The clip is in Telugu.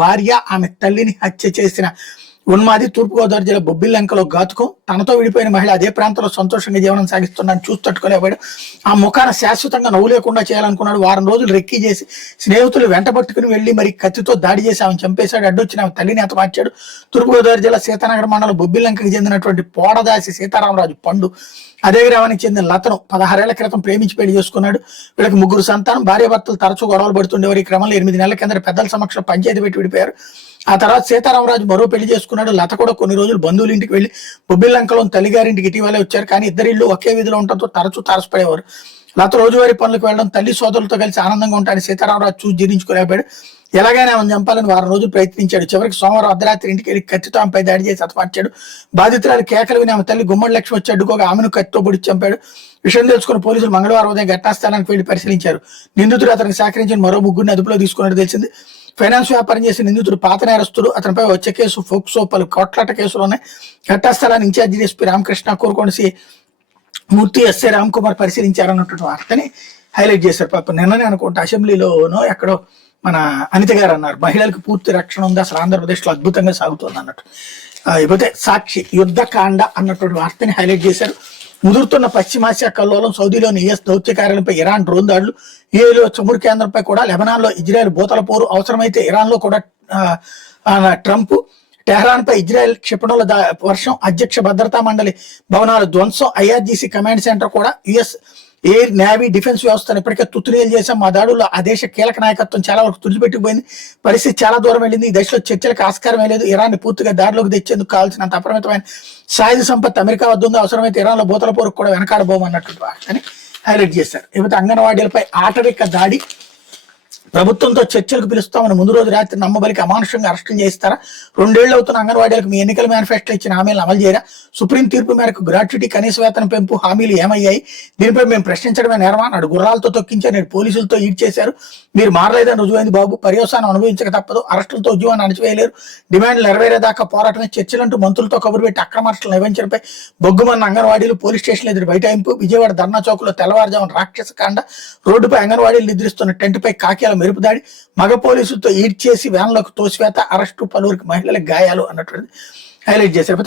భార్య ఆమె తల్లిని హత్య చేసిన ఉన్మాది తూర్పుగోదావరి జిల్లా బొబ్బిలంకలో ఘాతుకం. తనతో విడిపోయిన మహిళ అదే ప్రాంతంలో సంతోషంగా జీవనం సాగిస్తున్నాను చూసి తట్టుకోలేవాడు. ఆ ముఖాన శాశ్వతంగా నవ్వు లేకుండా చేయాలనుకున్నాడు. వారం రోజులు రెక్కీ చేసి స్నేహితులు వెంటబట్టుకుని వెళ్లి మరి కత్తితో దాడి చేసి ఆమెను చంపేశాడు. అడ్డొచ్చిన ఆమె తల్లిని హతమార్చాడు. తూర్పుగోదావరి జిల్లా సీతానగర్ మండలం బొబ్బిలంకకి చెందినటువంటి పోడదాసి సీతారామరాజు పండు అదే గ్రామానికి చెందిన లతను 16 ఏళ్ల క్రితం ప్రేమించి పెళ్లి చేసుకున్నాడు. వీళ్ళకి 3 సంతానం. భార్యాభర్తలు తరచూ గొడవలు పడుతుండేవారు. ఈ క్రమంలో 8 నెలల కింద పెద్దల సమక్షంలో పంచాయతీ పెట్టి విడిపోయారు. ఆ తర్వాత సీతారామరాజు మరో పెళ్లి చేసుకున్నాడు. లత కూడా కొన్ని రోజులు బంధువుల ఇంటికి వెళ్లి బొబ్బిలంకలో తల్లిగారింటికి ఇటీవలే వచ్చారు. కానీ ఇద్దరిళ్ళు ఒకే వీధిలో ఉండటంతో తరచూ తారసపడేవారు. లత రోజువారీ పనులకు వెళ్ళడం, తల్లి సోదరులతో కలిసి ఆనందంగా ఉంటాయని సీతారామరాజు చూసి జీర్ణించుకోలేకపోయాడు. ఎలాగైనా ఆమెను చంపాలని వారం రోజులు ప్రయత్నించాడు. చివరికి సోమవారం అర్ధరాత్రి ఇంటికి వెళ్ళి కత్తితో ఆమెపై దాడి చేసి హతమార్చాడు. బాధితురాలు కేకలు విని ఆమె తల్లి గుమ్మడి లక్ష్మి వచ్చి అడ్డుకోగా ఆమెను కత్తితో పొడిచి చంపాడు. విషయం తెలుసుకున్న పోలీసులు మంగళవారం ఉదయం ఘటనాస్థలానికి వెళ్లి పరిశీలించారు. నిందితుడు అతనికి సహకరించిన మరో 3 అదుపులో తీసుకున్నట్టు తెలిసింది. ఫైనాన్స్ వ్యాపారం చేసిన నిందితుడు పాత నేరస్తుడు. అతనిపై వచ్చే కేసు ఫోక్సో పలు కోట్లాట కేసులోనే. ఘటనాస్థలాన్ని ఇన్ఛార్జి డిఎస్పీ రామకృష్ణ, కోరుకొండ మూర్తి, ఎస్ఐ రామ్ కుమార్ పరిశీలించారన్నటువంటి వార్తని హైలైట్ చేశారు. పాప నిన్ననే అనుకుంటా అసెంబ్లీలోనో ఎక్కడో మన అనిత గారు అన్నారు, మహిళలకు పూర్తి రక్షణ ఉంది, అసలు ఆంధ్రప్రదేశ్లో అద్భుతంగా సాగుతుంది అన్నట్టు. ఇకపోతే సాక్షి యుద్ధకాండ అన్నటువంటి వార్తని హైలైట్ చేశారు. ముదురుతున్న పశ్చిమాసియా కల్లోలం, సౌదీలోని యుఎస్ దౌత్య కార్యాలయంపై ఇరాన్ డ్రోన్ దాడులు, యుఏలో చమురు కేంద్రంపై కూడా, లెబనాన్లో ఇజ్రాయెల్ బోతల పోరు, అవసరమైతే ఇరాన్లో కూడా ట్రంప్, టెహ్రాన్పై ఇజ్రాయెల్ క్షిపణుల వర్షం, అధ్యక్ష భద్రతా మండలి భవనాల ధ్వంసం, ఐఆర్జీసీ కమాండ్ సెంటర్ కూడా, యుఎస్ ఎయిర్ నేవీ డిఫెన్స్ వ్యవస్థను ఇప్పటికే తుత్తునీలు చేశాం. మా దాడుల్లో ఆ దేశ కీలక నాయకత్వం చాలా వరకు తుడిచిపెట్టుకుపోయింది. పరిస్థితి చాలా దూరం వెళ్ళింది. ఈ దశలో చర్చలకు ఆస్కారమే లేదు. ఇరాన్ని పూర్తిగా దారిలోకి తెచ్చేందుకు కావాల్సినంత అపరిమితమైన సాయుధ సంపత్తి అమెరికా వద్ద ఉంది. అవసరమైతే ఇరాన్లో బోతల పోరుకు కూడా వెనకాడబోమన్నట్టు అని హైలైట్ చేశారు. ఇకపోతే అంగన్వాడీలపై ఆటవిక దాడి, ప్రభుత్వంతో చర్చలకు పిలుస్తామని ముందు రోజు రాత్రి నమ్మబలికి అమానుషంగా అరెస్టులు చేస్తారా? 2 ఏళ్లు అవుతున్న అంగన్వాడీలకు మీ ఎన్నికల మేనిఫెస్టో ఇచ్చిన హామీలను అమలు చేయరా? సుప్రీం తీర్పు మేరకు గ్రాట్యుటీ, కనీస వేతన పెంపు హామీలు ఏమయ్యాయి? దీనిపై మేము ప్రశ్నించడమే నేరమా? నాడు గుర్రాలతో తొక్కించారు, నేడు పోలీసులతో ఈడ్ చేశారు. మీరు మారలేదని రుజువైంది బాబు. పర్యవసానం అనుభవించక తప్పదు. అరెస్టులతో ఉద్యమాన్ని అణచివేయలేరు. డిమాండ్లు నెరవేరేదాకా పోరాటమే. చర్చలంటూ మంత్రులతో కబురు పెట్టి అక్రమార్షలు నిర్వహించడంపై బొగ్గుమన్న అంగన్వాడీలు, పోలీస్ స్టేషన్లు ఎదురు బైఠాయింపు. విజయవాడ ధర్నా చౌక్లో తెల్లవారుజామున రాక్షస కాండ, రోడ్డుపై అంగన్వాడీలు నిద్రిస్తున్న టెంట్పై కాకియాల మెరుపు దాడి, మగ పోలీసులతో ఈడ్ చేసి వ్యాన్లకు తోసివేత, అరెస్టు, పలువురికి మహిళలకు గాయాలు అన్నటువంటిది హైలైట్ చేశారు.